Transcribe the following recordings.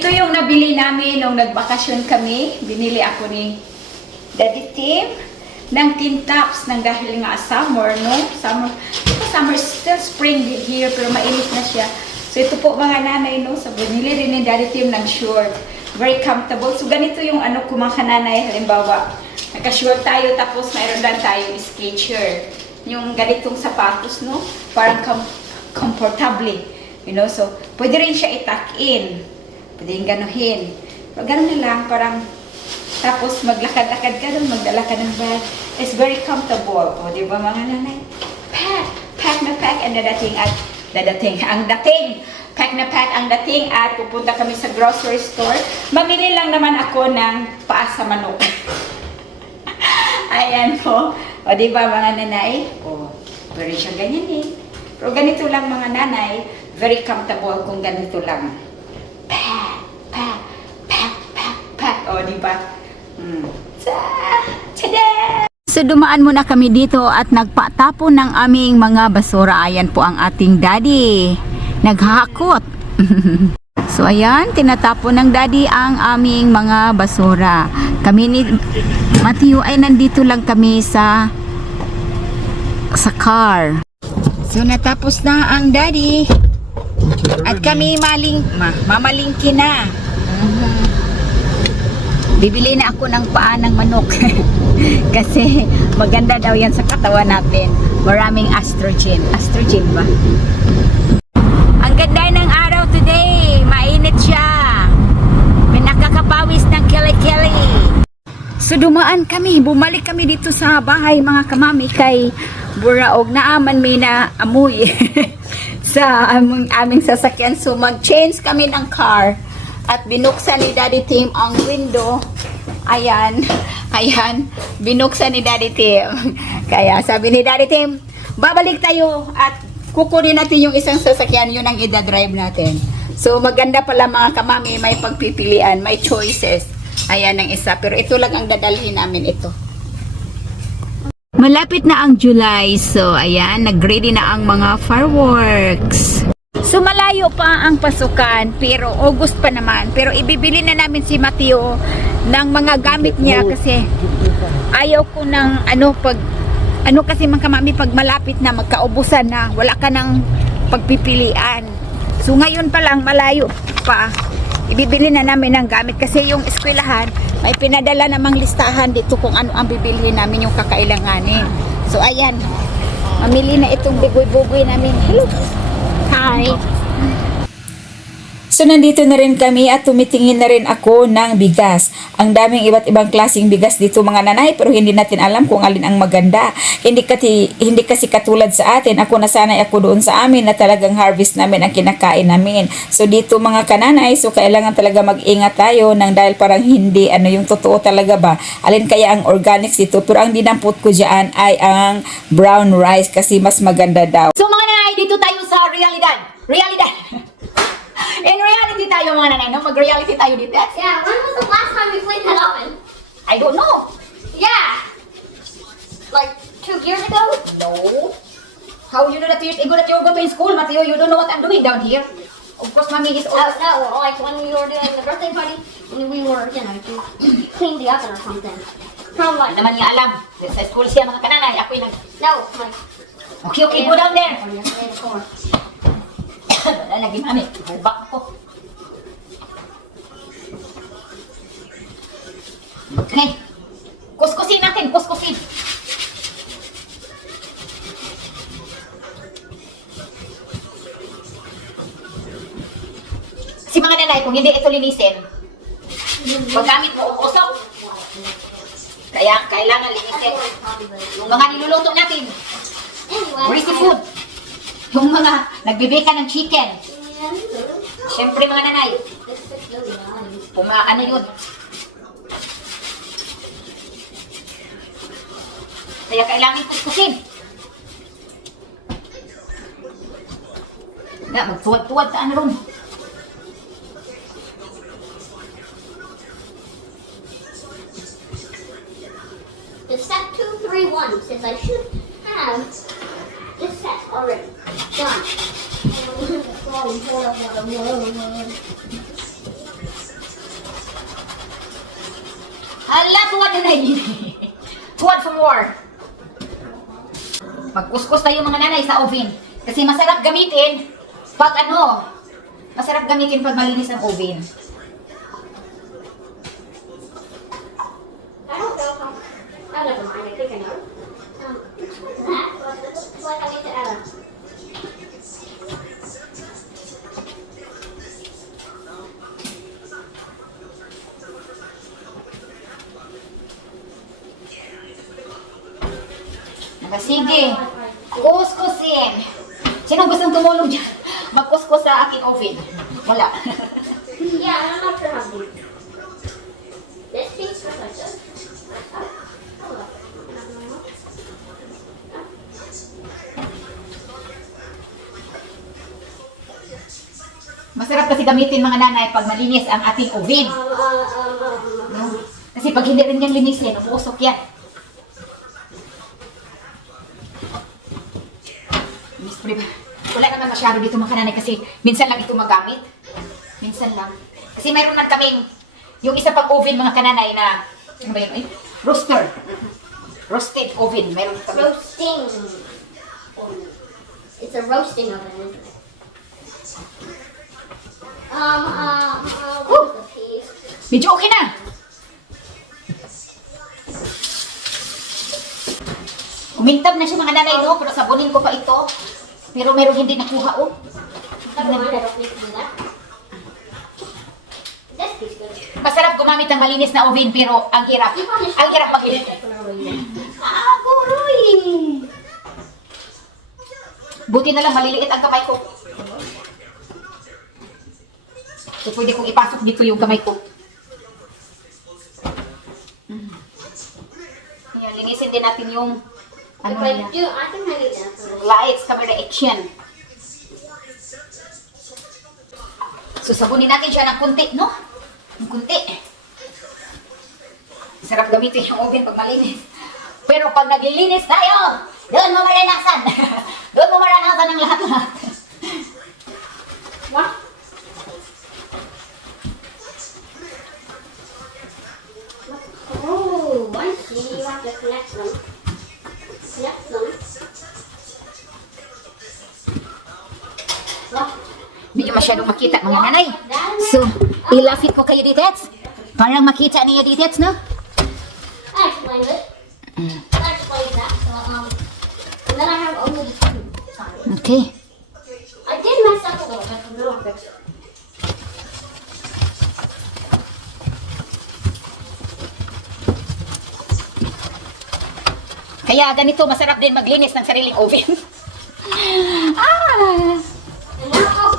Ito yung nabili namin nung nagbakasyon kami. Binili ako ni Daddy Tim ng tin tops ng dahil nga summer, no? Summer, ba summer, still spring here, pero mainit na siya. So ito po mga nanay, no? So binili rin ni Daddy Tim ng short. Very comfortable. So ganito yung ano ko mga kananay, halimbawa, nagka-short tayo tapos mayroon lang tayo sketcher. Yung ganitong sapatos, no? Parang com- comfortably. You know, so pwede rin siya itak in. Pwede yung ganuhin. Pero ganun na lang, parang tapos maglakad-lakad ka doon, magdala ka ng bag. It's very comfortable. O, di ba mga nanay? Pack! Pack na pack ang dadating at dadating. Ang dating! Pack na pack ang dating at pupunta kami sa grocery store. Mamili lang naman ako ng paa sa manok. Ayan po. O, di ba mga nanay? O, pero siya ganyan eh. Pero ganito lang mga nanay, very comfortable kung ganito lang. Pack, pack, pack, pack, pack. O, di ba? Mm. Ta- Tada! So dumaan muna kami dito at nagpatapon ng aming mga basura. Ayan po ang ating daddy. Naghakot. so ayan, tinatapon ng daddy ang aming mga basura. Kami ni Matthew ay nandito lang kami sa sa car. So natapos na ang daddy. At kami maling ma, mamalingki na. Mhm. Bibili na ako ng paa ng manok. Kasi maganda daw yan sa katawan natin. Maraming estrogen. Estrogen ba? Ang ganda ng araw today. Mainit siya. May nakakapawis ng kili-kili. So dumaan kami, bumalik kami dito sa bahay mga kamami kay Buraog na aman may na amoy sa aming, aming sasakyan. So mag-change kami ng car at binuksan ni Daddy Tim ang window. Ayan, ayan, binuksan ni Daddy Tim. Kaya sabi ni Daddy Tim, babalik tayo at kukunin natin yung isang sasakyan, yun ang idadrive natin. So maganda pala mga kamami, may pagpipilian, may choices. Ayan ang isa, pero ito lang ang dadalhin namin ito. Malapit na ang July, so ayan, nag-ready na ang mga fireworks. So malayo pa ang pasukan, pero August pa naman. Pero ibibili na namin si Mateo ng mga gamit niya kasi ayaw ko ng ano pag ano kasi mga kamami pag malapit na magkaubusan na wala ka ng pagpipilian. So ngayon pa lang malayo pa ibibili na namin ng gamit kasi yung eskwelahan may pinadala namang listahan dito kung ano ang bibilhin namin yung kakailanganin. So ayan, mamili na itong bigoy-bugoy namin. Hello! Hi! So nandito na rin kami at tumitingin na rin ako ng bigas. Ang daming iba't ibang klaseng bigas dito mga nanay pero hindi natin alam kung alin ang maganda. Hindi kasi, hindi kasi katulad sa atin. Ako nasanay ako doon sa amin na talagang harvest namin ang kinakain namin. So dito mga kananay, so kailangan talaga mag-ingat tayo nang dahil parang hindi ano yung totoo talaga ba. Alin kaya ang organics dito pero ang dinampot ko dyan ay ang brown rice kasi mas maganda daw. So mga nanay, dito tayo sa realidad. Realidad! In reality tayo mga nanay, no? Mag-reality tayo dito. Yeah, when was the last time we played that oven? I don't know. Yeah. Like two years ago? No. How you know that you, that you're going to school, Mateo? You don't know what I'm doing down here. Of course, mommy is Oh all... no, like when we were doing the birthday party and we were, you know, to clean the oven or something. From like naman niya alam. Sa school siya mga kananay. Ako yung nag... no, like Okay, okay, go down there. Wala, naging mami. Hubak ko. Okay. Kuskusin natin, kuskusin. Si mga nanay, kung hindi ito linisin, paggamit mo, uusok. Kaya kailangan linisin. Yung mga niluluto natin, greasy food. Yung mga nagbibeka ng chicken. Siyempre mga nanay, puma, ano yun? Kaya kailangan kuskusin. Na, magtuwad-tuwad sa ano ron. The set two, three, one says I should have Ala, tuwad na nanay. tuwad from war. Magkuskus tayo mga nanay sa oven. Kasi masarap gamitin pag ano, masarap gamitin pag malinis ang oven. I don't know. Ano daw? Ano daw? Ano daw? Sige, kuskusin. Sino gustong tumulong dyan? Magkuskus sa aking oven. Wala. Yeah, I'm not sure how to. This piece was like this. Oh, hello. Masarap kasi gamitin mga nanay pag malinis ang ating oven. Um, Kasi pag hindi rin yan linisin, umuusok yan. Miss Priva, wala naman masyado dito mga nanay kasi minsan lang ito magamit. Minsan lang. Kasi mayroon man kaming yung isa pang oven mga kananay na ano ba yun? Ay, roaster. Roasted oven. Mayroon kami. roasting. It's a roasting oven, piece? Medyo okay na. Umintab na siya mga nanay, no? Pero sabunin ko pa ito. Pero meron hindi nakuha, oh. Masarap gumamit ng malinis na oven, pero ang hirap. Ang hirap maglinis. Ah, guroy! Buti na lang, maliliit ang kamay ko. So, pwede kong ipasok dito yung kamay ko. Mm. Ayan, linisin din natin yung ano this. Lights, camera action. So, sabunin natin siya ng kunti, no? Ng kunti. Sarap gamitin yung oven pag malinis. Pero pag naglilinis tayo, doon mo maranasan. doon mo maranasan ng lahat-lahat. What? Oh, I see. You have to connect them. Connect them. What? Hindi niyo masyadong makita, mga nanay. So, ilapit ko kayo ditets. Parang makita niyo ditets, no? I explained it. I explained that. So, um, and then I have only the two sides. Okay. I did mess up a little bit, but Kaya ganito, masarap din maglinis ng sariling oven. ah! Now, oh.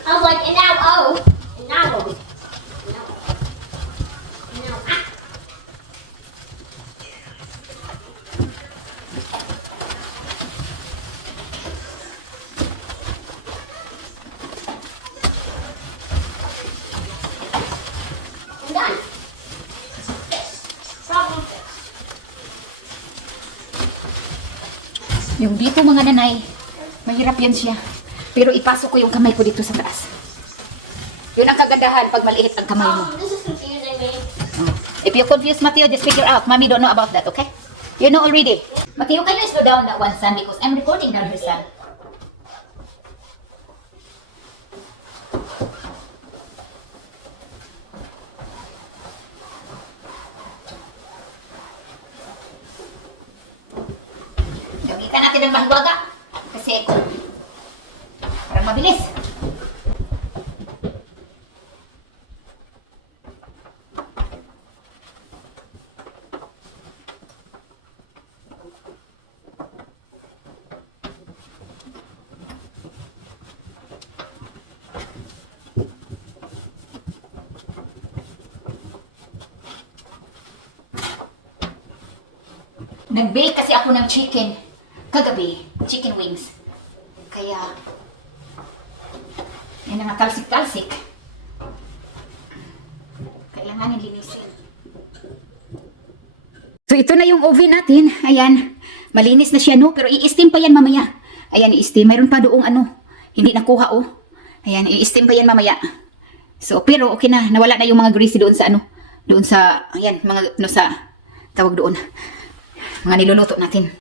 I was like, and now, oh. And now, oh. And now, oh. And now, ah. I'm done. Problem fixed. Yung dito mga nanay, mahirap yan siya. Pero ipasok ko yung kamay ko dito sa taas. Yun ang kagandahan pag maliit ang kamay mo. Um, this is confusing me. If you're confused, Mateo, just figure out. Mommy don't know about that, okay? You know already. Mateo, can you slow down that one, son? Because I'm recording down here, son. Natin ng mahiwaga. Kasi, parang mabilis. Nag-bake kasi ako ng chicken kagabi, chicken wings. Kaya, yan ang talsik-talsik. Kailanganin linisin. So ito na yung oven natin. Ayan. Malinis na siya no, pero i-steam pa yan mamaya. Ayan, i-steam. Mayroon pa doong ano, hindi nakuha oh. Ayan, i-steam pa yan mamaya. So, pero okay na. Nawala na yung mga greasy doon sa ano. doon sa, ayan, mga, no sa, tawag doon, mga niluluto natin.